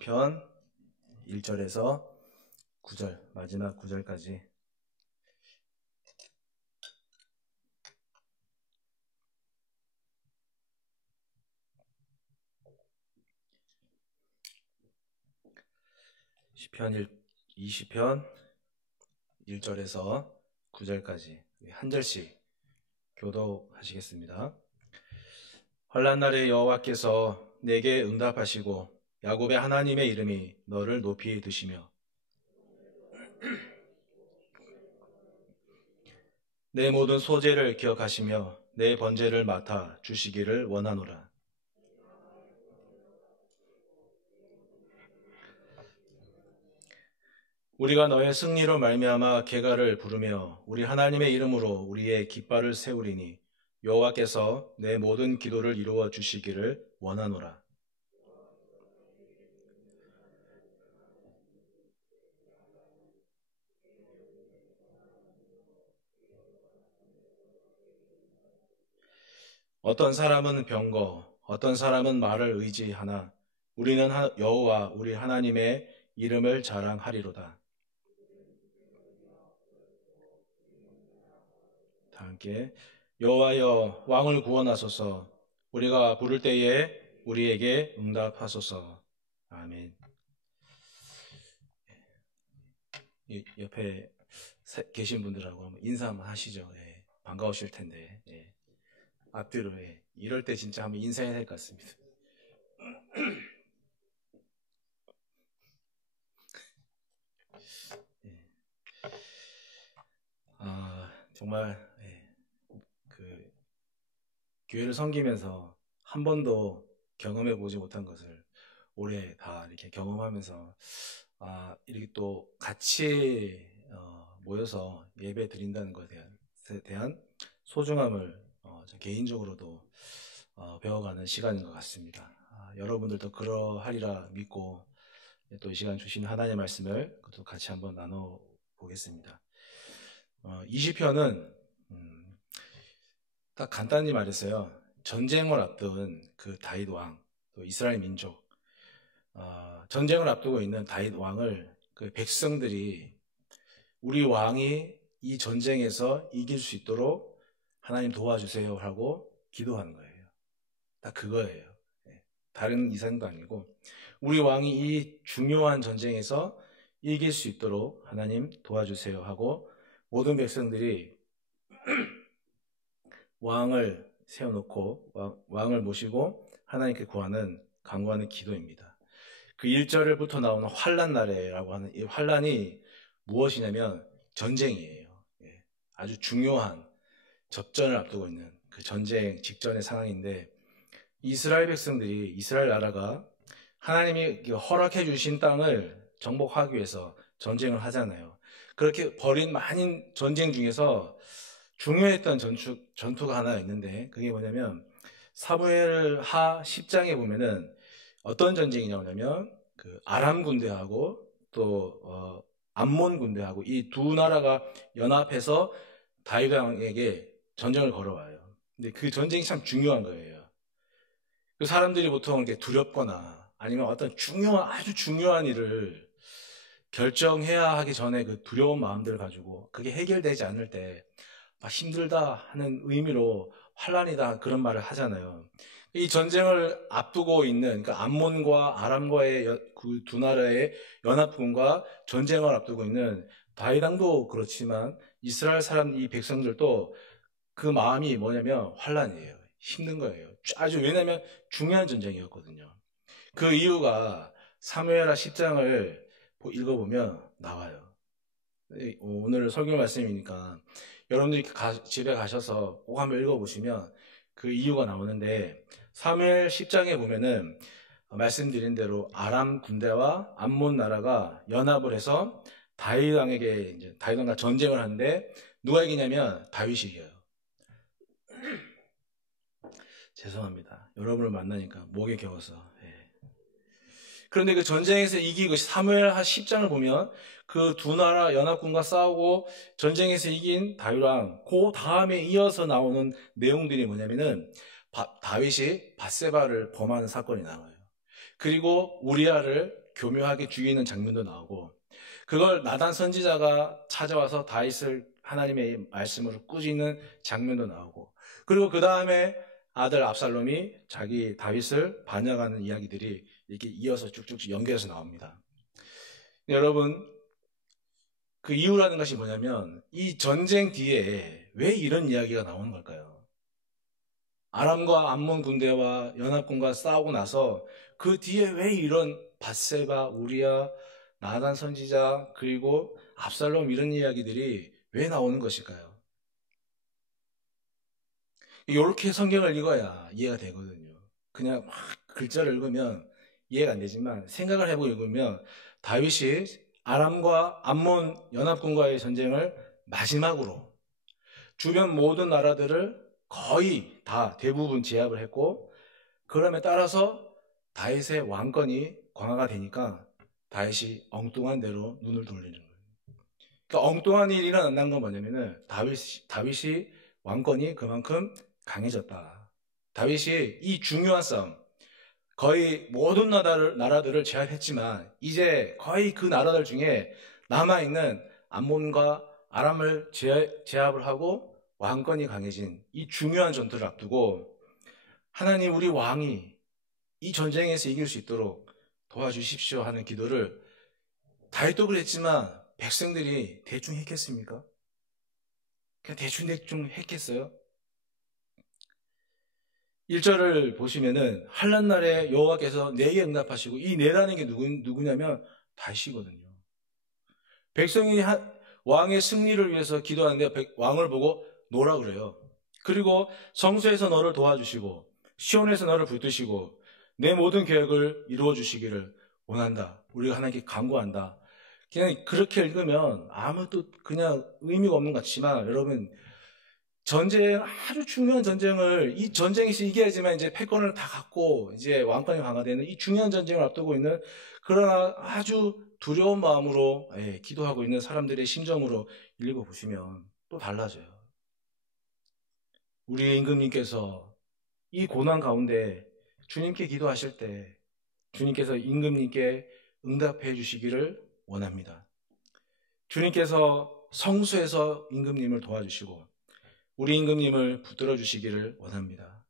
시편 1절에서 9절, 마지막 9절까지 이 시편 1절에서 9절까지 한 절씩 교독하시겠습니다. 환난 날에 여호와께서 내게 응답하시고 야곱의 하나님의 이름이 너를 높이 드시며 내 모든 소재를 기억하시며 내 번제를 맡아 주시기를 원하노라. 우리가 너의 승리로 말미암아 계가를 부르며 우리 하나님의 이름으로 우리의 깃발을 세우리니 여호와께서 내 모든 기도를 이루어 주시기를 원하노라. 어떤 사람은 병거, 어떤 사람은 말을 의지하나 우리는 여호와 우리 하나님의 이름을 자랑하리로다. 다 함께 여호와여 왕을 구원하소서. 우리가 부를 때에 우리에게 응답하소서. 아멘. 옆에 계신 분들하고 한번 인사 한번 하시죠. 예, 반가우실 텐데. 예. 앞뒤로 이럴 때 진짜 한번 인사해야 될 것 같습니다. 정말 그 교회를 섬기면서 한 번도 경험해 보지 못한 것을 올해 다 이렇게 경험하면서 이렇게 또 같이 모여서 예배 드린다는 것에 대한 소중함을 개인적으로도 배워가는 시간인 것 같습니다. 여러분들도 그러하리라 믿고 또 이 시간 주신 하나님의 말씀을 또 같이 한번 나눠보겠습니다. 이 시편은 딱 간단히 말해서요, 전쟁을 앞둔 그 다윗 왕, 또 이스라엘 민족, 전쟁을 앞두고 있는 다윗 왕을 그 백성들이 우리 왕이 이 전쟁에서 이길 수 있도록 하나님 도와주세요 하고 기도하는 거예요. 딱 그거예요. 다른 이상도 아니고 우리 왕이 이 중요한 전쟁에서 이길 수 있도록 하나님 도와주세요 하고 모든 백성들이 왕을 세워놓고 왕을 모시고 하나님께 구하는 간구하는 기도입니다. 그 1절부터 나오는 환난 날에라고 하는 이 환난이 무엇이냐면 전쟁이에요. 아주 중요한 접전을 앞두고 있는 그 전쟁 직전의 상황인데, 이스라엘 백성들이, 이스라엘 나라가 하나님이 허락해 주신 땅을 정복하기 위해서 전쟁을 하잖아요. 그렇게 벌인 많은 전쟁 중에서 중요했던 전투가 하나 있는데, 그게 뭐냐면 사무엘하 10장에 보면은 어떤 전쟁이냐면 그 아람 군대하고 또 암몬 군대하고 이 두 나라가 연합해서 다윗 왕에게 전쟁을 걸어와요. 근데 그 전쟁이 참 중요한 거예요. 그 사람들이 보통 이렇게 두렵거나 아니면 어떤 아주 중요한 일을 결정해야 하기 전에 그 두려운 마음들을 가지고 그게 해결되지 않을 때 힘들다 하는 의미로 환난이다 그런 말을 하잖아요. 이 전쟁을 앞두고 있는 그러니까 암몬과 아람과의 그 두 나라의 연합군과 전쟁을 앞두고 있는 다윗 왕도 그렇지만 이스라엘 사람 이 백성들도 그 마음이 뭐냐면 환난이에요. 힘든 거예요. 아주 왜냐하면 중요한 전쟁이었거든요. 그 이유가 사무엘하 10장을 읽어보면 나와요. 오늘 설교 말씀이니까 여러분들이 집에 가셔서 꼭 한번 읽어보시면 그 이유가 나오는데, 사무엘 10장에 보면은 말씀드린 대로 아람 군대와 암몬 나라가 연합을 해서 다윗 왕에게 이제 다윗 왕과 전쟁을 하는데 누가 이기냐면 다윗이 이겨요. 죄송합니다. 여러분을 만나니까 목에 겨워서. 그런데 그 전쟁에서 이기고 사무엘하 10장을 보면 그 두 나라 연합군과 싸우고 전쟁에서 이긴 다윗 왕, 그 다음에 이어서 나오는 내용들이 뭐냐면은 다윗이 밧세바를 범하는 사건이 나와요. 그리고 우리아를 교묘하게 죽이는 장면도 나오고, 그걸 나단 선지자가 찾아와서 다윗을 하나님의 말씀으로 꾸짖는 장면도 나오고, 그리고 그 다음에 아들 압살롬이 자기 다윗을 반역하는 이야기들이 이렇게 이어서 쭉쭉 연결해서 나옵니다. 여러분, 그 이유라는 것이 뭐냐면 이 전쟁 뒤에 왜 이런 이야기가 나오는 걸까요? 아람과 암몬 군대와 연합군과 싸우고 나서 그 뒤에 왜 이런 밧세바, 우리야, 나단 선지자, 그리고 압살롬 이런 이야기들이 왜 나오는 것일까요? 이렇게 성경을 읽어야 이해가 되거든요. 그냥 막 글자를 읽으면 이해가 안 되지만 생각을 해보고 읽으면 다윗이 아람과 암몬 연합군과의 전쟁을 마지막으로 주변 모든 나라들을 거의 다 대부분 제압을 했고, 그럼에 따라서 다윗의 왕권이 강화가 되니까 다윗이 엉뚱한 대로 눈을 돌리는 거예요. 그러니까 엉뚱한 일이 일어난다는 건 뭐냐면은 다윗이 왕권이 그만큼 강해졌다. 다윗이 이 중요한 싸움, 거의 모든 나라들을 제압했지만 이제 거의 그 나라들 중에 남아있는 암몬과 아람을 제압을 하고 왕권이 강해진 이 중요한 전투를 앞두고 하나님, 우리 왕이 이 전쟁에서 이길 수 있도록 도와주십시오 하는 기도를 다윗도 그랬지만 백성들이 대충 했겠습니까? 그냥 대충 했겠어요? 1절을 보시면은 환난날에 여호와께서 내게 응답하시고, 이 내라는 게 누구냐면 다윗이거든요. 백성이 왕의 승리를 위해서 기도하는데 왕을 보고 노라 그래요. 그리고 성소에서 너를 도와주시고 시온에서 너를 붙드시고 내 모든 계획을 이루어 주시기를 원한다. 우리가 하나님께 간구한다. 그냥 그렇게 읽으면 아무것도 그냥 의미가 없는 것 같지만, 여러분, 전쟁, 아주 중요한 전쟁을, 이 전쟁에서 이겨야지만 이제 패권을 다 갖고 이제 왕권이 강화되는 이 중요한 전쟁을 앞두고 있는, 그러나 아주 두려운 마음으로 기도하고 있는 사람들의 심정으로 읽어보시면 또 달라져요. 우리 임금님께서 이 고난 가운데 주님께 기도하실 때 주님께서 임금님께 응답해 주시기를 원합니다. 주님께서 성소에서 임금님을 도와주시고 우리 임금님을 붙들어 주시기를 원합니다.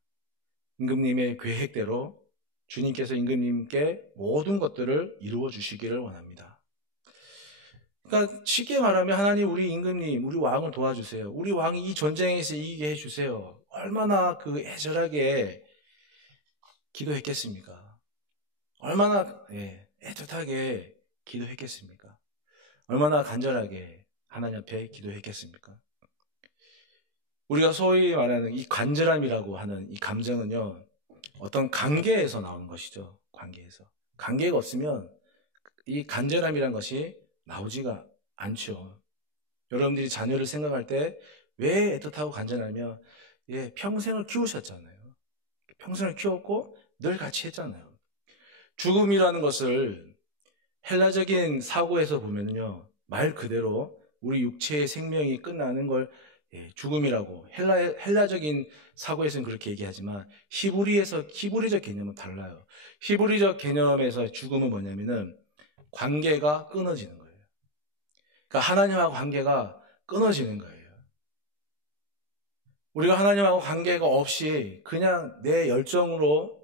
임금님의 계획대로 주님께서 임금님께 모든 것들을 이루어 주시기를 원합니다. 그러니까 쉽게 말하면 하나님, 우리 임금님, 우리 왕을 도와주세요. 우리 왕이 이 전쟁에서 이기게 해주세요. 얼마나 그 애절하게 기도했겠습니까? 얼마나 애틋하게 기도했겠습니까? 얼마나 간절하게 하나님 앞에 기도했겠습니까? 우리가 소위 말하는 이 간절함이라고 하는 이 감정은요, 어떤 관계에서 나오는 것이죠. 관계에서. 관계가 없으면 이 간절함이란 것이 나오지가 않죠. 여러분들이 자녀를 생각할 때 왜 애틋하고 간절하며 평생을 키우셨잖아요. 평생을 키웠고 늘 같이 했잖아요. 죽음이라는 것을 헬라적인 사고에서 보면요, 말 그대로 우리 육체의 생명이 끝나는 걸 죽음이라고, 헬라적인 사고에서는 그렇게 얘기하지만 히브리적 개념은 달라요. 히브리적 개념에서 죽음은 뭐냐면은 관계가 끊어지는 거예요. 그러니까 하나님하고 관계가 끊어지는 거예요. 우리가 하나님하고 관계가 없이 그냥 내 열정으로,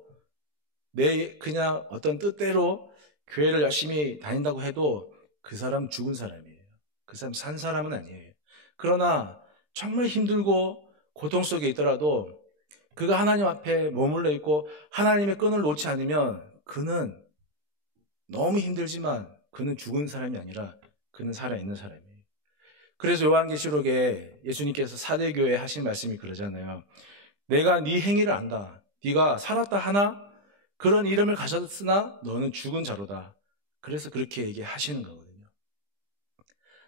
그냥 어떤 뜻대로 교회를 열심히 다닌다고 해도 그 사람 죽은 사람이에요. 그 사람 산 사람은 아니에요. 그러나 정말 힘들고 고통 속에 있더라도 그가 하나님 앞에 머물러 있고 하나님의 끈을 놓지 않으면 그는 너무 힘들지만 그는 죽은 사람이 아니라 그는 살아있는 사람이에요. 그래서 요한계시록에 예수님께서 사대교회에 하신 말씀이 그러잖아요. 내가 네 행위를 안다. 네가 살았다 하나 그런 이름을 가졌으나 너는 죽은 자로다. 그래서 그렇게 얘기하시는 거거든요.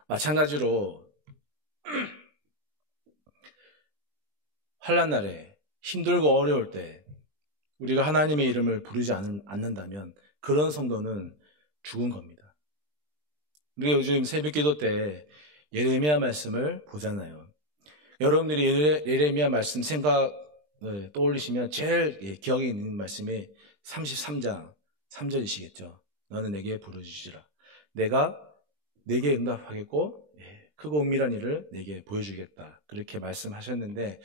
마찬가지로 환난 날에 힘들고 어려울 때 우리가 하나님의 이름을 부르지 않는다면 그런 성도는 죽은 겁니다. 우리가 요즘 새벽기도 때 예레미야 말씀을 보잖아요. 여러분들이 예레미야 말씀 떠올리시면 제일 기억에 있는 말씀이 33장 3절이시겠죠. 너는 내게 부르짖으라. 내가 내게 응답하겠고 크고 은밀한 일을 내게 보여주겠다. 그렇게 말씀하셨는데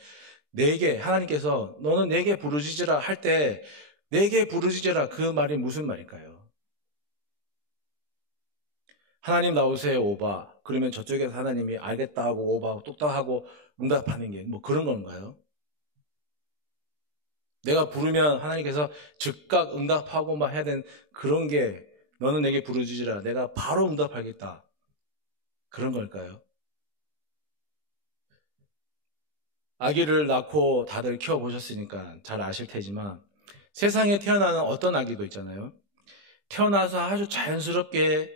하나님께서 너는 내게 부르짖으라 할 때 내게 부르짖으라 그 말이 무슨 말일까요? 하나님 나오세요 오바. 그러면 저쪽에서 하나님이 알겠다 하고 오바하고 뚝딱하고 응답하는 게 뭐 그런 건가요? 내가 부르면 하나님께서 즉각 응답하고 막 해야 되는 그런 게 너는 내게 부르짖으라 내가 바로 응답하겠다. 그런 걸까요? 아기를 낳고 다들 키워보셨으니까 잘 아실 테지만 세상에 태어나는 어떤 아기도 있잖아요. 태어나서 아주 자연스럽게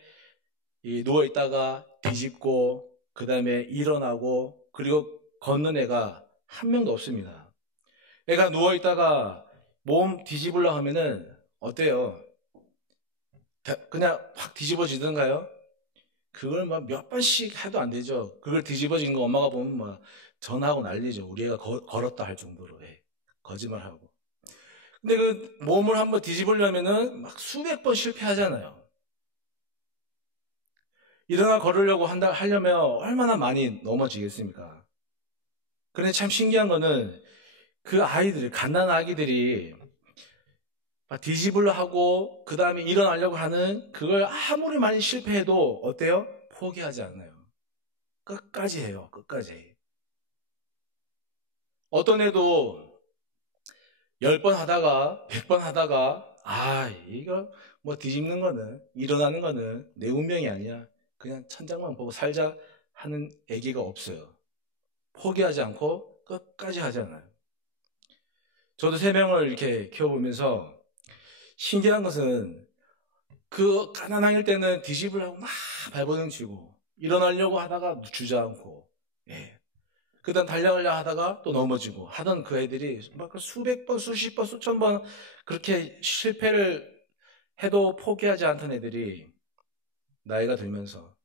누워있다가 뒤집고 그 다음에 일어나고 그리고 걷는 애가 한 명도 없습니다. 애가 누워있다가 몸 뒤집으려고 하면은 어때요? 그냥 확 뒤집어지던가요? 그걸 막 몇 번씩 해도 안 되죠. 그걸 뒤집어진 거 엄마가 보면 막 전화하고 난리죠. 우리 애가 걸었다 할 정도로 거짓말하고. 근데 그 몸을 한번 뒤집으려면은 막 수백 번 실패하잖아요. 일어나 걸으려고 하려면 얼마나 많이 넘어지겠습니까? 그런데 참 신기한 거는 그 아이들이, 갓난 아기들이 막 뒤집으려 하고 그 다음에 일어나려고 하는 그걸 아무리 많이 실패해도 어때요? 포기하지 않아요. 끝까지 해요. 끝까지. 어떤 애도 10번 하다가 100번 하다가 이거 뭐 뒤집는 거는 일어나는 거는 내 운명이 아니야. 그냥 천장만 보고 살자 하는 애기가 없어요. 포기하지 않고 끝까지 하잖아요. 저도 3명을 이렇게 키워보면서 신기한 것은 그 가난할 때는 뒤집으려고 막 발버둥치고 일어나려고 하다가 주저앉고 그 다음 달려가려 하다가 또 넘어지고 하던 그 애들이 막 수백 번, 수십 번, 수천 번 그렇게 실패를 해도 포기하지 않던 애들이 나이가 들면서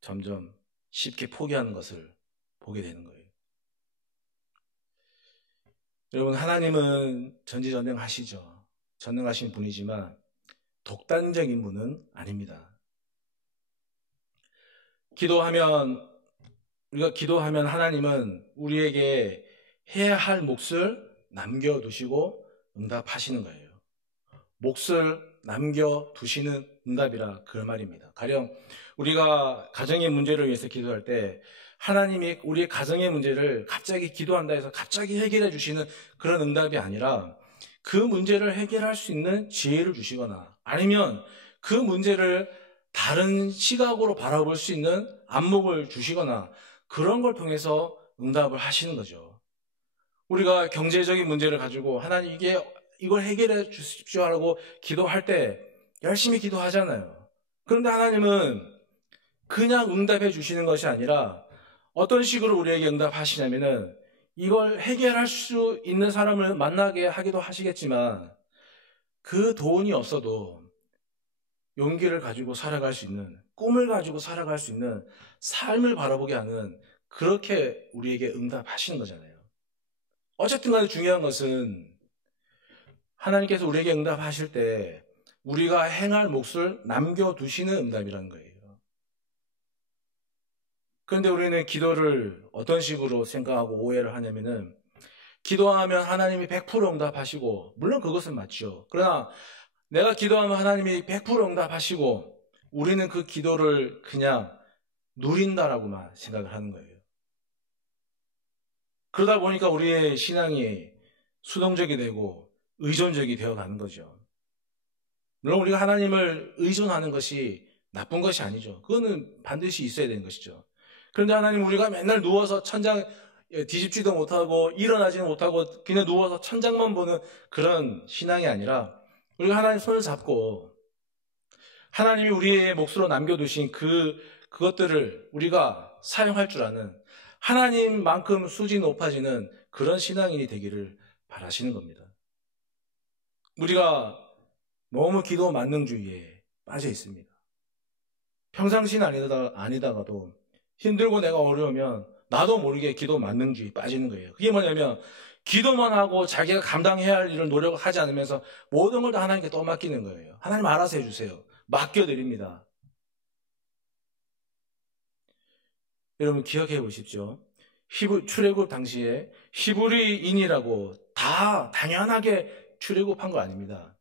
점점 쉽게 포기하는 것을 보게 되는 거예요. 여러분, 하나님은 전지전능하시죠. 전능하신 분이지만 독단적인 분은 아닙니다. 우리가 기도하면 하나님은 우리에게 해야 할 몫을 남겨두시고 응답하시는 거예요. 몫을 남겨두시는 응답이라 그 말입니다. 가령 우리가 가정의 문제를 위해서 기도할 때 하나님이 우리의 가정의 문제를 갑자기 기도한다 해서 갑자기 해결해 주시는 그런 응답이 아니라 그 문제를 해결할 수 있는 지혜를 주시거나 아니면 그 문제를 다른 시각으로 바라볼 수 있는 안목을 주시거나 그런 걸 통해서 응답을 하시는 거죠. 우리가 경제적인 문제를 가지고 하나님 이걸 해결해 주십시오 하고 기도할 때 열심히 기도하잖아요. 그런데 하나님은 그냥 응답해 주시는 것이 아니라 어떤 식으로 우리에게 응답하시냐면은 이걸 해결할 수 있는 사람을 만나게 하기도 하시겠지만 그 돈이 없어도 용기를 가지고 살아갈 수 있는, 꿈을 가지고 살아갈 수 있는 삶을 바라보게 하는 그렇게 우리에게 응답하시는 거잖아요. 어쨌든 간에 중요한 것은 하나님께서 우리에게 응답하실 때 우리가 행할 몫을 남겨두시는 응답이라는 거예요. 그런데 우리는 기도를 어떤 식으로 생각하고 오해를 하냐면은 기도하면 하나님이 100% 응답하시고 물론 그것은 맞죠. 그러나 내가 기도하면 하나님이 100% 응답하시고 우리는 그 기도를 그냥 누린다라고만 생각을 하는 거예요. 그러다 보니까 우리의 신앙이 수동적이 되고 의존적이 되어가는 거죠. 물론 우리가 하나님을 의존하는 것이 나쁜 것이 아니죠. 그거는 반드시 있어야 되는 것이죠. 그런데 하나님 우리가 맨날 누워서 천장 뒤집지도 못하고 일어나지도 못하고 그냥 누워서 천장만 보는 그런 신앙이 아니라 우리가 하나님 손을 잡고 하나님이 우리의 몫으로 남겨두신 그것들을 우리가 사용할 줄 아는 하나님만큼 수준이 높아지는 그런 신앙인이 되기를 바라시는 겁니다. 우리가 너무 기도 만능주의에 빠져 있습니다. 평상시는 아니다가도 힘들고 내가 어려우면 나도 모르게 기도 만능주의 빠지는 거예요. 그게 뭐냐면 기도만 하고 자기가 감당해야 할 일을 노력을 하지 않으면서 모든 걸 다 하나님께 떠맡기는 거예요. 하나님 알아서 해주세요. 맡겨드립니다. 여러분 기억해 보십시오. 출애굽 당시에 히브리인이라고 다 당연하게 출애굽한 거 아닙니다.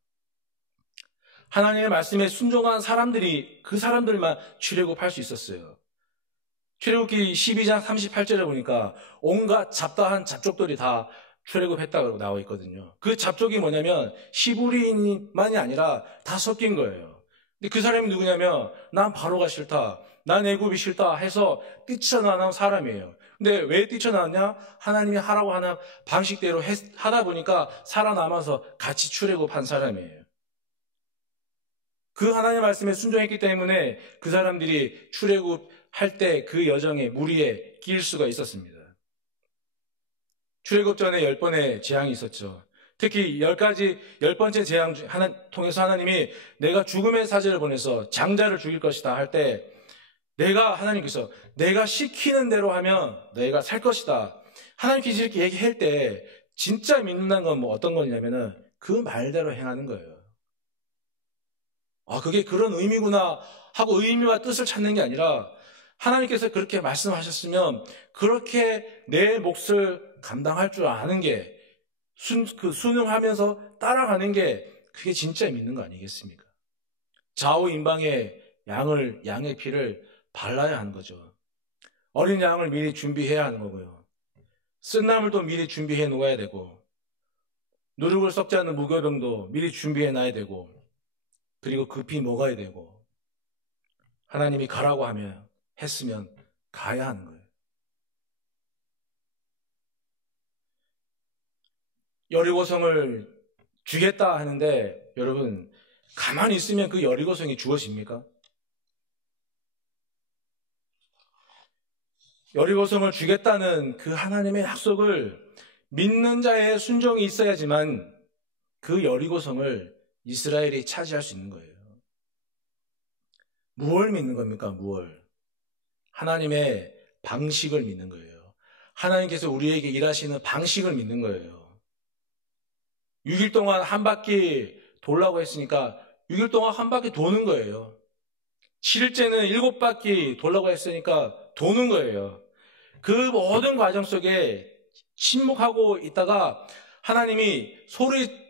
하나님의 말씀에 순종한 사람들이 그 사람들만 출애굽할 수 있었어요. 출애굽기 12장 38절에 보니까 온갖 잡다한 잡족들이 다 출애굽했다고 나와 있거든요. 그 잡족이 뭐냐면 히브리인만이 아니라 다 섞인 거예요. 근데 그 사람이 누구냐면 난 바로가 싫다, 난 애굽이 싫다 해서 뛰쳐나온 사람이에요. 근데 왜 뛰쳐나왔냐? 하나님이 하라고 하는 방식대로 하다 보니까 살아남아서 같이 출애굽한 사람이에요. 그 하나님의 말씀에 순종했기 때문에 그 사람들이 출애굽할 때 그 여정에 무리에 끼일 수가 있었습니다. 출애굽 전에 10번의 재앙이 있었죠. 특히 10번째 재앙 통해서 하나님이 내가 죽음의 사제를 보내서 장자를 죽일 것이다 할 때 하나님께서 내가 시키는 대로 하면 너희가 살 것이다. 하나님께서 이렇게 얘기할 때 진짜 믿는다는 건 뭐 어떤 거냐면은 그 말대로 행하는 거예요. 아, 그게 그런 의미구나 하고 의미와 뜻을 찾는 게 아니라 하나님께서 그렇게 말씀하셨으면 그렇게 내 몫을 감당할 줄 아는 게 순응하면서 따라가는 게 그게 진짜 믿는 거 아니겠습니까? 좌우인방에 양의 피를 발라야 하는 거죠. 어린 양을 미리 준비해야 하는 거고요. 쓴나물도 미리 준비해 놓아야 되고 누룩을 썩지 않는 무교병도 미리 준비해 놔야 되고 그리고 급히 먹어야 되고 하나님이 가라고 하면 했으면 가야 하는 거예요. 여리고성을 주겠다 하는데 여러분 가만히 있으면 그 여리고성이 주어집니까? 여리고성을 주겠다는 그 하나님의 약속을 믿는 자의 순종이 있어야지만 그 여리고성을 이스라엘이 차지할 수 있는 거예요. 무엇을 믿는 겁니까? 무엇을? 하나님의 방식을 믿는 거예요. 하나님께서 우리에게 일하시는 방식을 믿는 거예요. 6일 동안 한 바퀴 돌라고 했으니까 6일 동안 한 바퀴 도는 거예요. 7일째는 7바퀴 돌라고 했으니까 도는 거예요. 그 모든 과정 속에 침묵하고 있다가 하나님이 소리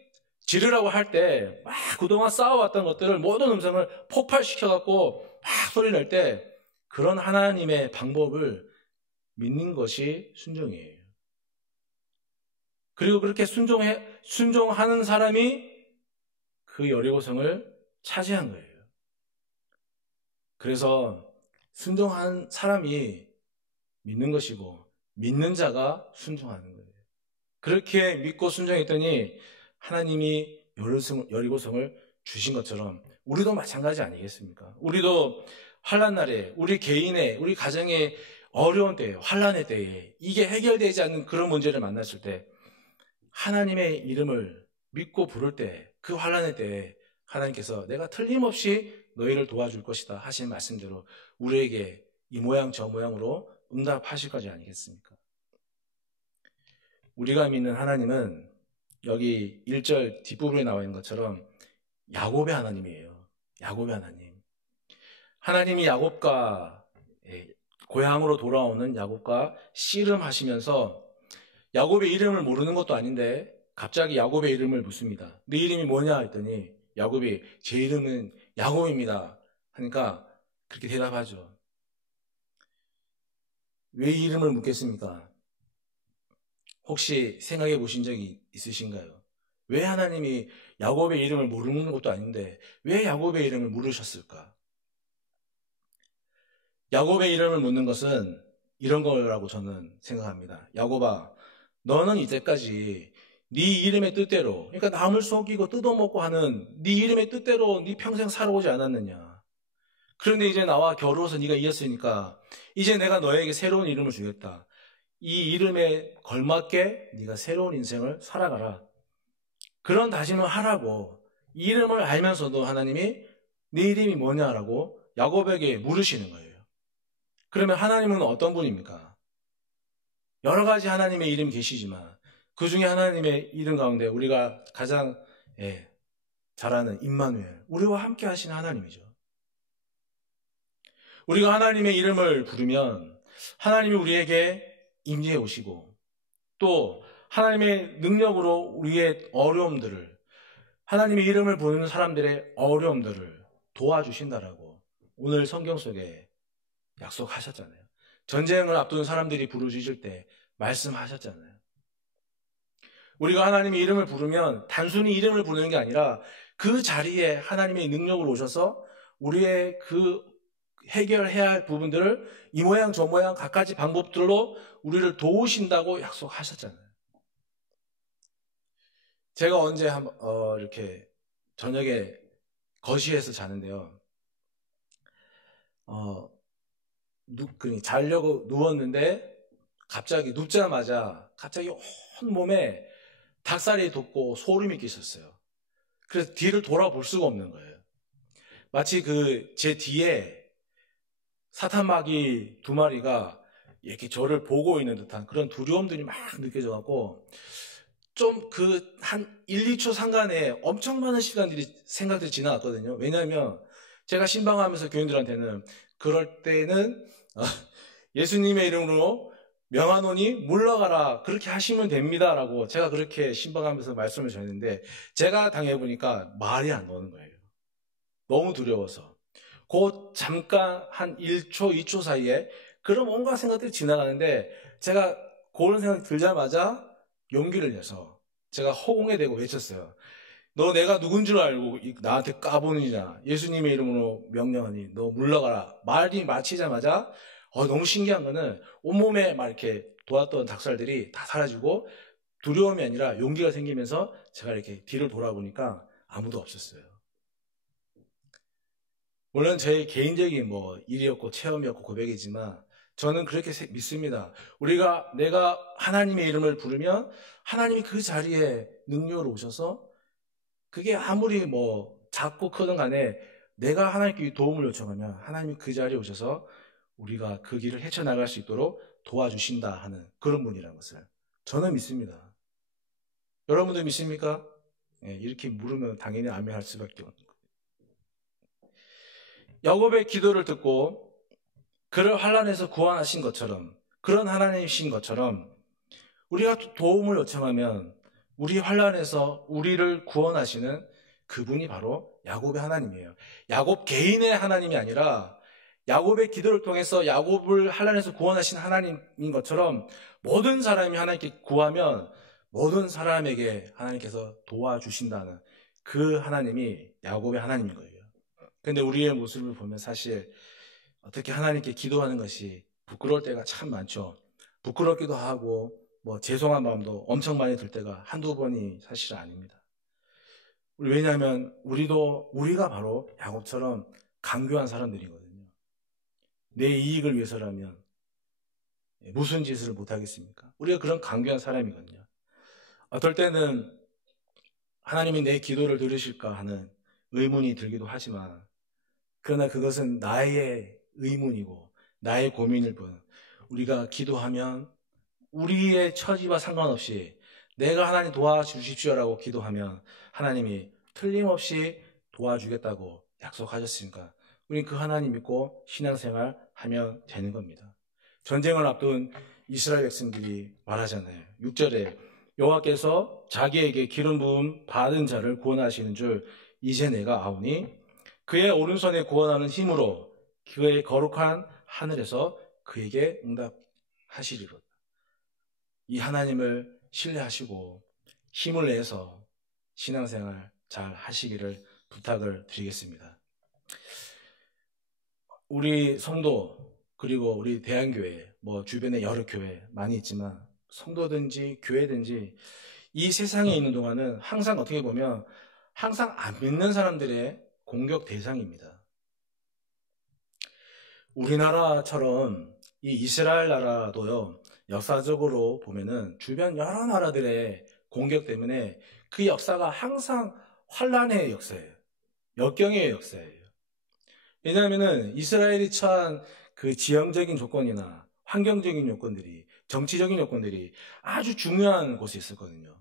지르라고 할 때 막 그동안 쌓아왔던 것들을 모든 음성을 폭발시켜갖고 막 소리 낼 때 그런 하나님의 방법을 믿는 것이 순종이에요. 그리고 그렇게 순종하는 사람이 그 여리고성을 차지한 거예요. 그래서 순종한 사람이 믿는 것이고 믿는 자가 순종하는 거예요. 그렇게 믿고 순종했더니 하나님이 여리고성을 주신 것처럼 우리도 마찬가지 아니겠습니까? 우리도 환난 날에 우리 개인의 우리 가정의 어려운 때에 환난의 때에 이게 해결되지 않는 그런 문제를 만났을 때 하나님의 이름을 믿고 부를 때 그 환난의 때에 하나님께서 내가 틀림없이 너희를 도와줄 것이다 하신 말씀대로 우리에게 이 모양 저 모양으로 응답하실 것이 아니겠습니까? 우리가 믿는 하나님은 여기 1절 뒷부분에 나와 있는 것처럼 야곱의 하나님이에요. 야곱의 하나님. 하나님이 야곱과 고향으로 돌아오는 야곱과 씨름하시면서 야곱의 이름을 모르는 것도 아닌데 갑자기 야곱의 이름을 묻습니다. 네 이름이 뭐냐 했더니 야곱이 제 이름은 야곱입니다 하니까 그렇게 대답하죠. 왜 이름을 묻겠습니까? 혹시 생각해 보신 적이 있으신가요? 왜 하나님이 야곱의 이름을 모르는 것도 아닌데 왜 야곱의 이름을 물으셨을까? 야곱의 이름을 묻는 것은 이런 거라고 저는 생각합니다. 야곱아, 너는 이제까지 네 이름의 뜻대로, 그러니까 남을 속이고 뜯어먹고 하는 네 이름의 뜻대로 네 평생 살아오지 않았느냐? 그런데 이제 나와 겨루어서 네가 이겼으니까 이제 내가 너에게 새로운 이름을 주겠다. 이 이름에 걸맞게 네가 새로운 인생을 살아가라. 그런 다짐을 하라고 이름을 알면서도 하나님이 네 이름이 뭐냐라고 야곱에게 물으시는 거예요. 그러면 하나님은 어떤 분입니까? 여러 가지 하나님의 이름 계시지만 그 중에 하나님의 이름 가운데 우리가 가장 잘 아는 임마누엘, 우리와 함께 하시는 하나님이죠. 우리가 하나님의 이름을 부르면 하나님이 우리에게 임재해 오시고, 또 하나님의 능력으로 우리의 어려움들을, 하나님의 이름을 부르는 사람들의 어려움들을 도와주신다라고 오늘 성경 속에 약속하셨잖아요. 전쟁을 앞두는 사람들이 부르짖을 때 말씀하셨잖아요. 우리가 하나님의 이름을 부르면 단순히 이름을 부르는 게 아니라 그 자리에 하나님의 능력을 오셔서 우리의 그 해결해야 할 부분들을 이 모양 저 모양 갖가지 방법들로 우리를 도우신다고 약속하셨잖아요. 제가 언제 이렇게 저녁에 거실에서 자는데요. 자려고 누웠는데 갑자기 눕자마자 갑자기 온 몸에 닭살이 돋고 소름이 끼쳤어요. 그래서 뒤를 돌아볼 수가 없는 거예요. 마치 제 뒤에 사탄마귀 2마리가 이렇게 저를 보고 있는 듯한 그런 두려움들이 막 느껴져갖고 좀 한 1, 2초 상간에 엄청 많은 생각들이 지나갔거든요. 왜냐하면 제가 신방하면서 교인들한테는 그럴 때는 예수님의 이름으로 명하노니 물러가라, 그렇게 하시면 됩니다 라고 제가 그렇게 신방하면서 말씀을 전했는데, 제가 당해보니까 말이 안 나오는 거예요. 너무 두려워서. 잠깐 한 1초, 2초 사이에 그런 온갖 생각들이 지나가는데, 제가 그런 생각이 들자마자 용기를 내서 제가 허공에 대고 외쳤어요. 너 내가 누군 줄 알고 나한테 까보느냐, 예수님의 이름으로 명령하니 너 물러가라. 말이 마치자마자 너무 신기한 거는 온몸에 막 이렇게 돋았던 닭살들이 다 사라지고 두려움이 아니라 용기가 생기면서 제가 이렇게 뒤를 돌아보니까 아무도 없었어요. 물론 제 개인적인 일이었고 체험이었고 고백이지만 저는 그렇게 믿습니다. 내가 하나님의 이름을 부르면 하나님이 그 자리에 능력으로 오셔서, 그게 아무리 작고 크든 간에 내가 하나님께 도움을 요청하면 하나님이 그 자리에 오셔서 우리가 그 길을 헤쳐나갈 수 있도록 도와주신다 하는 그런 분이라는 것을 저는 믿습니다. 여러분도 믿습니까? 이렇게 물으면 당연히 아멘할 수밖에 없는 거예요. 야곱의 기도를 듣고 그를 환난에서 구원하신 것처럼, 그런 하나님이신 것처럼 우리가 도움을 요청하면 우리 환난에서 우리를 구원하시는 그분이 바로 야곱의 하나님이에요. 야곱 개인의 하나님이 아니라 야곱의 기도를 통해서 야곱을 환난에서 구원하신 하나님인 것처럼 모든 사람이 하나님께 구하면 모든 사람에게 하나님께서 도와주신다는 그 하나님이 야곱의 하나님인 거예요. 근데 우리의 모습을 보면 사실 어떻게 하나님께 기도하는 것이 부끄러울 때가 참 많죠. 부끄럽기도 하고 죄송한 마음도 엄청 많이 들 때가 한두 번이 사실 아닙니다. 왜냐하면 우리가 바로 야곱처럼 강교한 사람들이거든요. 내 이익을 위해서라면 무슨 짓을 못하겠습니까? 우리가 그런 강교한 사람이거든요. 어떨 때는 하나님이 내 기도를 들으실까 하는 의문이 들기도 하지만, 그러나 그것은 나의 의문이고 나의 고민일 뿐, 우리가 기도하면 우리의 처지와 상관없이 내가 하나님 도와주십시오라고 기도하면 하나님이 틀림없이 도와주겠다고 약속하셨으니까 우리는 그 하나님 믿고 신앙생활 하면 되는 겁니다. 전쟁을 앞둔 이스라엘 백성들이 말하잖아요. 6절에 여호와께서 자기에게 기름 부음 받은 자를 구원하시는 줄 이제 내가 아오니 그의 오른손에 구원하는 힘으로 그의 거룩한 하늘에서 그에게 응답하시리로다. 이 하나님을 신뢰하시고 힘을 내서 신앙생활 잘 하시기를 부탁을 드리겠습니다. 우리 성도, 그리고 우리 대한교회, 주변에 여러 교회 많이 있지만 성도든지 교회든지 이 세상에 있는 동안은 항상 어떻게 보면 항상 안 믿는 사람들의 공격 대상입니다. 우리나라처럼 이 이스라엘 나라도요, 역사적으로 보면은 주변 여러 나라들의 공격 때문에 그 역사가 항상 환란의 역사예요. 역경의 역사예요. 왜냐하면은 이스라엘이 처한 그 지형적인 조건이나 환경적인 요건들이 정치적인 여건들이 아주 중요한 곳에 있었거든요.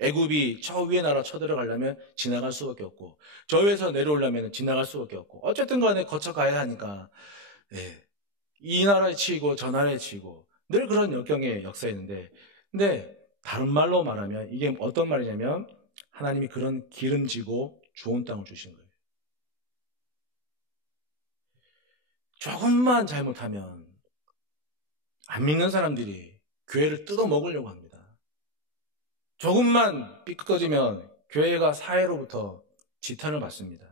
애굽이 저 위에 나라 쳐들어가려면 지나갈 수밖에 없고, 저 위에서 내려오려면 지나갈 수밖에 없고, 어쨌든 간에 거쳐가야 하니까, 예, 이 나라에 치이고 저 나라에 치이고 늘 그런 역경의 역사였는데, 근데 다른 말로 말하면 이게 어떤 말이냐면 하나님이 그런 기름지고 좋은 땅을 주신 거예요. 조금만 잘못하면 안 믿는 사람들이 교회를 뜯어 먹으려고 합니다. 조금만 삐끗거리면 교회가 사회로부터 지탄을 받습니다.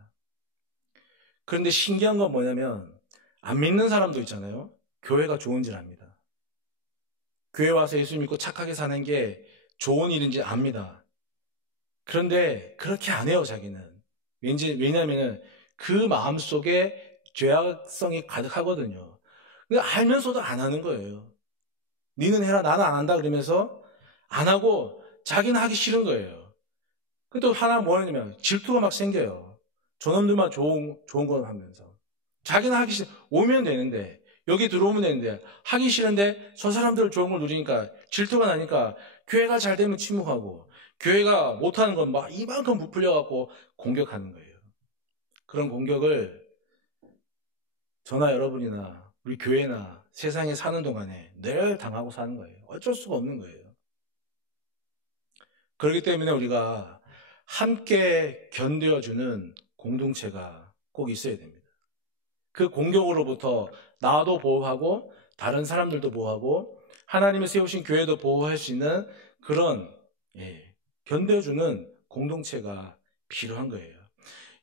그런데 신기한 건 뭐냐면 안 믿는 사람도 있잖아요. 교회가 좋은 줄 압니다. 교회 와서 예수 믿고 착하게 사는 게 좋은 일인지 압니다. 그런데 그렇게 안 해요, 자기는. 왜냐하면 그 마음속에 죄악성이 가득하거든요. 근데 알면서도 안 하는 거예요. 니는 해라, 나는 안 한다 그러면서 안 하고 자기는 하기 싫은 거예요. 또 하나 뭐냐면 질투가 막 생겨요. 저놈들만 좋은 거 하면서. 자기는 하기 싫어. 오면 되는데, 여기 들어오면 되는데, 하기 싫은데 저 사람들 좋은 걸 누리니까 질투가 나니까 교회가 잘 되면 침묵하고, 교회가 못하는 건 막 이만큼 부풀려갖고 공격하는 거예요. 그런 공격을 저나 여러분이나 우리 교회나 세상에 사는 동안에 늘 당하고 사는 거예요. 어쩔 수가 없는 거예요. 그렇기 때문에 우리가 함께 견뎌주는 공동체가 꼭 있어야 됩니다. 그 공격으로부터 나도 보호하고 다른 사람들도 보호하고 하나님이 세우신 교회도 보호할 수 있는 그런 견뎌주는 공동체가 필요한 거예요.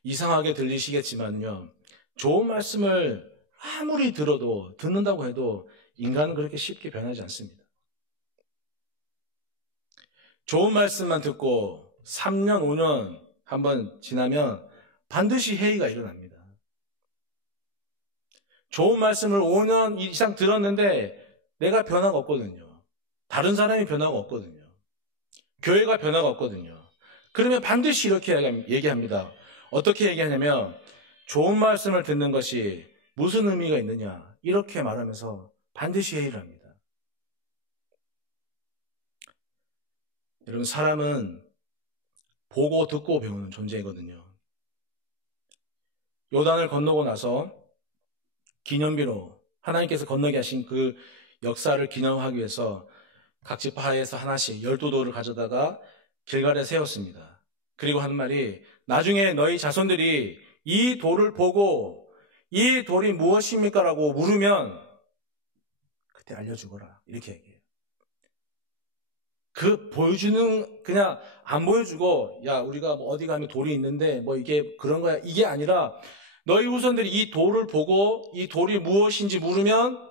이상하게 들리시겠지만요, 좋은 말씀을 아무리 들어도 듣는다고 해도 인간은 그렇게 쉽게 변하지 않습니다. 좋은 말씀만 듣고 3년, 5년 한번 지나면 반드시 회의가 일어납니다. 좋은 말씀을 5년 이상 들었는데 내가 변화가 없거든요. 다른 사람이 변화가 없거든요. 교회가 변화가 없거든요. 그러면 반드시 이렇게 얘기합니다. 어떻게 얘기하냐면 좋은 말씀을 듣는 것이 무슨 의미가 있느냐 이렇게 말하면서 반드시 회의를 합니다. 여러분, 사람은 보고 듣고 배우는 존재거든요. 요단을 건너고 나서 기념비로 하나님께서 건너게 하신 그 역사를 기념하기 위해서 각 지파에서 하나씩 12돌을 가져다가 길갈에 세웠습니다. 그리고 한 말이 나중에 너희 자손들이 이 돌을 보고 이 돌이 무엇입니까? 라고 물으면 그때 알려주거라. 이렇게 얘기해요. 보여주는, 그냥 안 보여주고, 야, 우리가 뭐 어디 가면 돌이 있는데, 뭐 이게 그런 거야. 이게 아니라, 너희 후손들이 이 돌을 보고, 이 돌이 무엇인지 물으면,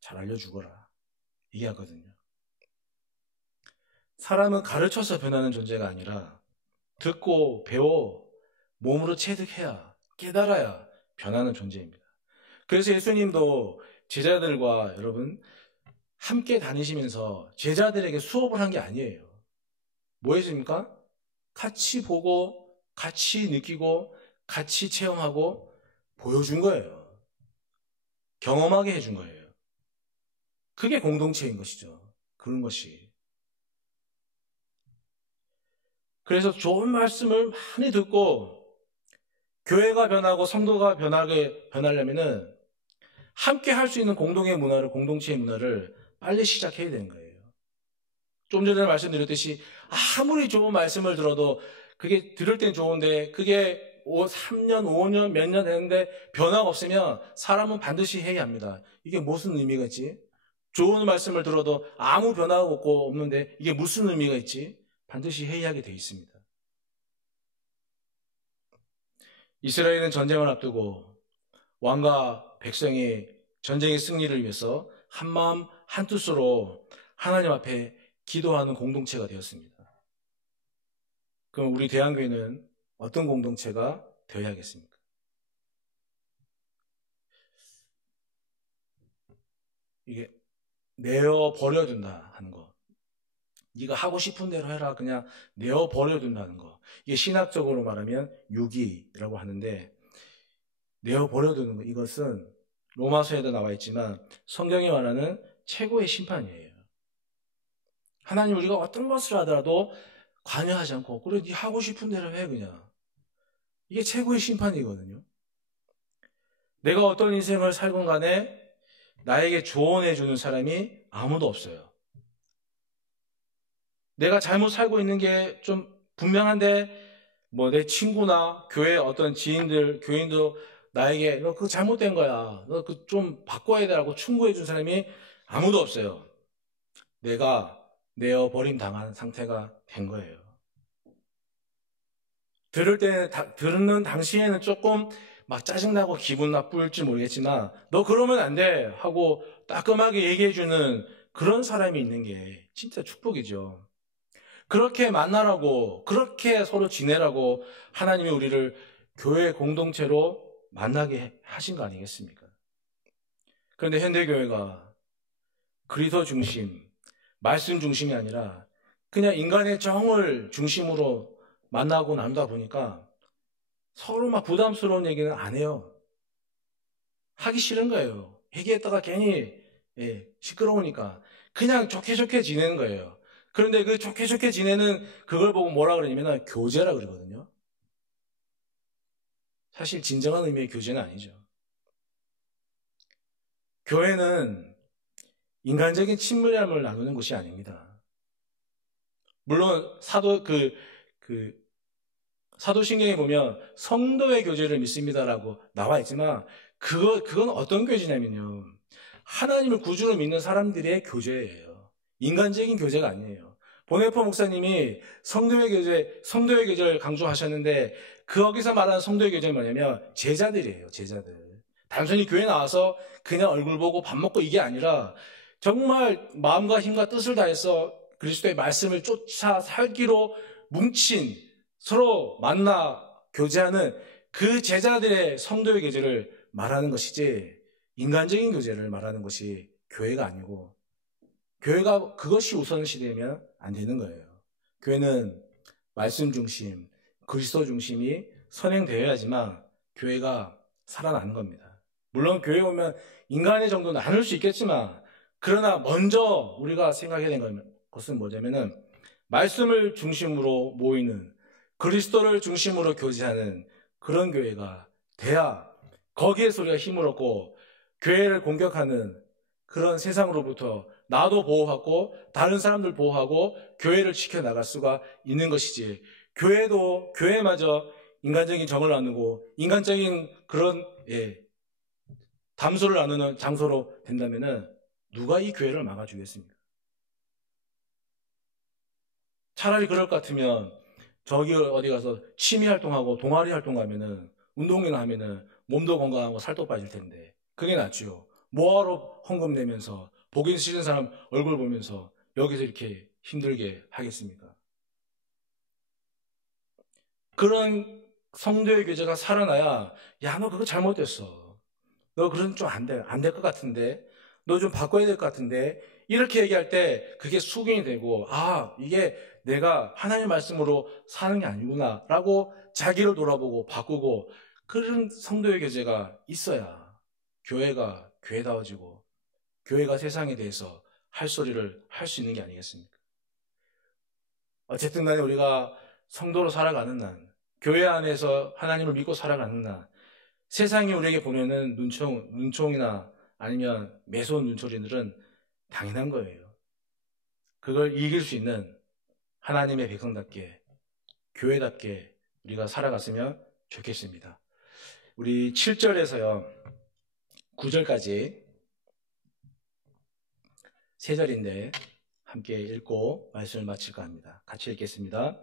잘 알려주거라. 이게 하거든요. 사람은 가르쳐서 변하는 존재가 아니라, 듣고, 배워, 몸으로 체득해야, 깨달아야 변하는 존재입니다. 그래서 예수님도 제자들과 여러분, 함께 다니시면서 제자들에게 수업을 한 게 아니에요. 뭐 했습니까? 같이 보고, 같이 느끼고, 같이 체험하고, 보여준 거예요. 경험하게 해준 거예요. 그게 공동체인 것이죠. 그런 것이. 그래서 좋은 말씀을 많이 듣고, 교회가 변하고 성도가 변하려면은, 함께 할 수 있는 공동체의 문화를 빨리 시작해야 되는 거예요. 좀 전에 말씀드렸듯이 아무리 좋은 말씀을 들어도 그게 들을 땐 좋은데 그게 3년, 5년, 몇 년 됐는데 변화가 없으면 사람은 반드시 회의합니다. 이게 무슨 의미가 있지? 좋은 말씀을 들어도 아무 변화가 없는데 이게 무슨 의미가 있지? 반드시 회의하게 돼 있습니다. 이스라엘은 전쟁을 앞두고 왕과 백성이 전쟁의 승리를 위해서 한마음 한뜻으로 하나님 앞에 기도하는 공동체가 되었습니다. 그럼 우리 대한교회는 어떤 공동체가 되어야겠습니까? 이게 내어 버려둔다 하는 거. 네가 하고 싶은 대로 해라. 그냥 내어 버려둔다는 거. 이게 신학적으로 말하면 유기라고 하는데, 내어 버려두는 거, 이것은 로마서에도 나와 있지만 성경이 말하는 최고의 심판이에요. 하나님 우리가 어떤 것을 하더라도 관여하지 않고 그래 네 하고 싶은 대로 해 그냥. 이게 최고의 심판이거든요. 내가 어떤 인생을 살건 간에 나에게 조언해 주는 사람이 아무도 없어요. 내가 잘못 살고 있는 게 좀 분명한데 뭐 내 친구나 교회 어떤 지인들, 교인도 나에게 너 그거 잘못된 거야. 너 그 좀 바꿔야 되라고 충고해 준 사람이 아무도 없어요. 내가 내어 버림당한 상태가 된 거예요. 듣는 당시에는 조금 막 짜증나고 기분 나쁠지 모르겠지만 너 그러면 안 돼 하고 따끔하게 얘기해주는 그런 사람이 있는 게 진짜 축복이죠. 그렇게 만나라고 그렇게 서로 지내라고 하나님이 우리를 교회 공동체로 만나게 하신 거 아니겠습니까? 그런데 현대교회가 그리스도 중심, 말씀 중심이 아니라 그냥 인간의 정을 중심으로 만나고 나누다 보니까 서로 막 부담스러운 얘기는 안 해요. 하기 싫은 거예요. 얘기했다가 괜히 시끄러우니까 그냥 좋게 좋게 지내는 거예요. 그런데 그 좋게 좋게 지내는 그걸 보고 뭐라 그러냐면 교제라 그러거든요. 사실 진정한 의미의 교제는 아니죠. 교회는 인간적인 친밀함을 나누는 곳이 아닙니다. 물론 사도신경에 보면 성도의 교제를 믿습니다라고 나와 있지만 그건 어떤 교제냐면요. 하나님을 구주로 믿는 사람들의 교제예요. 인간적인 교제가 아니에요. 보네포 목사님이 성도의 교제를 강조하셨는데 거기서 말하는 성도의 교제는 뭐냐면 제자들이에요. 제자들. 단순히 교회 나와서 그냥 얼굴 보고 밥 먹고 이게 아니라 정말 마음과 힘과 뜻을 다해서 그리스도의 말씀을 쫓아 살기로 뭉친 서로 만나 교제하는 그 제자들의 성도의 교제를 말하는 것이지 인간적인 교제를 말하는 것이 교회가 아니고 교회가 그것이 우선시되면 안 되는 거예요. 교회는 말씀 중심, 그리스도 중심이 선행되어야지만 교회가 살아나는 겁니다. 물론 교회에 오면 인간의 정도 나눌 수 있겠지만 그러나 먼저 우리가 생각해야 되는 것은 뭐냐면은 말씀을 중심으로 모이는 그리스도를 중심으로 교제하는 그런 교회가 돼야 거기에서 우리가 힘을 얻고 교회를 공격하는 그런 세상으로부터 나도 보호하고 다른 사람들 보호하고 교회를 지켜나갈 수가 있는 것이지 교회마저 인간적인 정을 나누고 인간적인 그런 담소를 나누는 장소로 된다면은 누가 이 교회를 막아주겠습니까? 차라리 그럴 것 같으면 저기 어디 가서 취미 활동하고 동아리 활동하면은 운동이나 하면은 몸도 건강하고 살도 빠질 텐데 그게 낫죠. 뭐하러 헌금 내면서 보기 싫은 사람 얼굴 보면서 여기서 이렇게 힘들게 하겠습니까? 그런 성도의 교제가 살아나야 야 너 그거 잘못됐어. 너 그런 좀 안 될 것 같은데 너 좀 바꿔야 될 것 같은데 이렇게 얘기할 때 그게 숙인이 되고 이게 내가 하나님의 말씀으로 사는 게 아니구나 라고 자기를 돌아보고 바꾸고 그런 성도의 교제가 있어야 교회가 교회다워지고 교회가 세상에 대해서 할 소리를 할 수 있는 게 아니겠습니까? 어쨌든 간에 우리가 성도로 살아가는 날, 교회 안에서 하나님을 믿고 살아가는 날, 세상이 우리에게 보내는 눈총이나 아니면 매서운 눈초리들은 당연한 거예요. 그걸 이길 수 있는 하나님의 백성답게, 교회답게 우리가 살아갔으면 좋겠습니다. 우리 7절에서요, 9절까지 세 절인데 함께 읽고 말씀을 마칠까 합니다. 같이 읽겠습니다.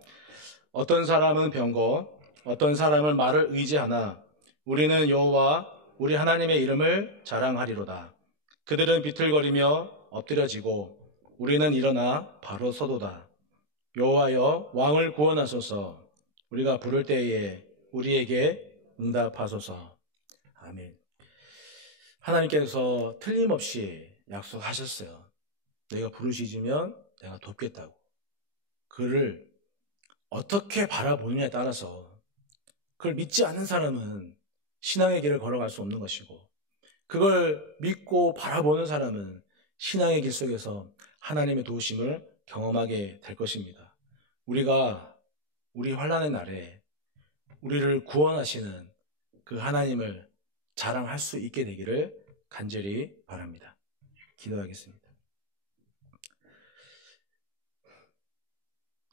어떤 사람은 병거, 어떤 사람은 말을 의지하나 우리는 여호와 우리 하나님의 이름을 자랑하리로다. 그들은 비틀거리며 엎드려지고 우리는 일어나 바로 서도다. 여호와여 왕을 구원하소서. 우리가 부를 때에 우리에게 응답하소서. 아멘. 하나님께서 틀림없이 약속하셨어요. 내가 부르시면 내가 돕겠다고. 그를 어떻게 바라보느냐에 따라서 그걸 믿지 않는 사람은 신앙의 길을 걸어갈 수 없는 것이고 그걸 믿고 바라보는 사람은 신앙의 길 속에서 하나님의 도우심을 경험하게 될 것입니다. 우리가 우리 환난의 날에 우리를 구원하시는 그 하나님을 자랑할 수 있게 되기를 간절히 바랍니다. 기도하겠습니다.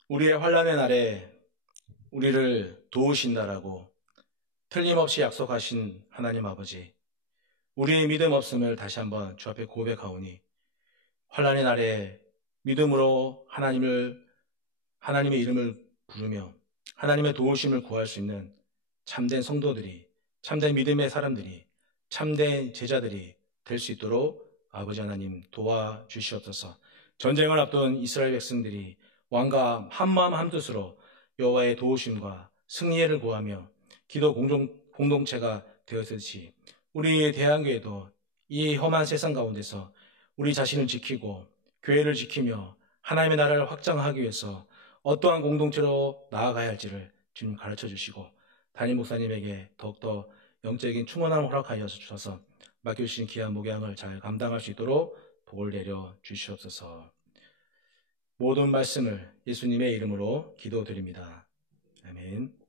우리의 환난의 날에 우리를 도우신다라고 틀림없이 약속하신 하나님 아버지, 우리의 믿음 없음을 다시 한번 주 앞에 고백하오니 환난의 날에 믿음으로 하나님의 이름을 부르며 하나님의 도우심을 구할 수 있는 참된 성도들이, 참된 믿음의 사람들이, 참된 제자들이 될 수 있도록 아버지 하나님 도와주시옵소서. 전쟁을 앞둔 이스라엘 백성들이 왕과 한마음 한뜻으로 여호와의 도우심과 승리를 구하며 기도 공동체가 되었듯이 우리 대한교회도 이 험한 세상 가운데서 우리 자신을 지키고 교회를 지키며 하나님의 나라를 확장하기 위해서 어떠한 공동체로 나아가야 할지를 주님 가르쳐 주시고 담임 목사님에게 더욱더 영적인 충만함을 허락하여 주셔서 맡겨주신 귀한 목양을 잘 감당할 수 있도록 복을 내려 주시옵소서. 모든 말씀을 예수님의 이름으로 기도드립니다. 아멘.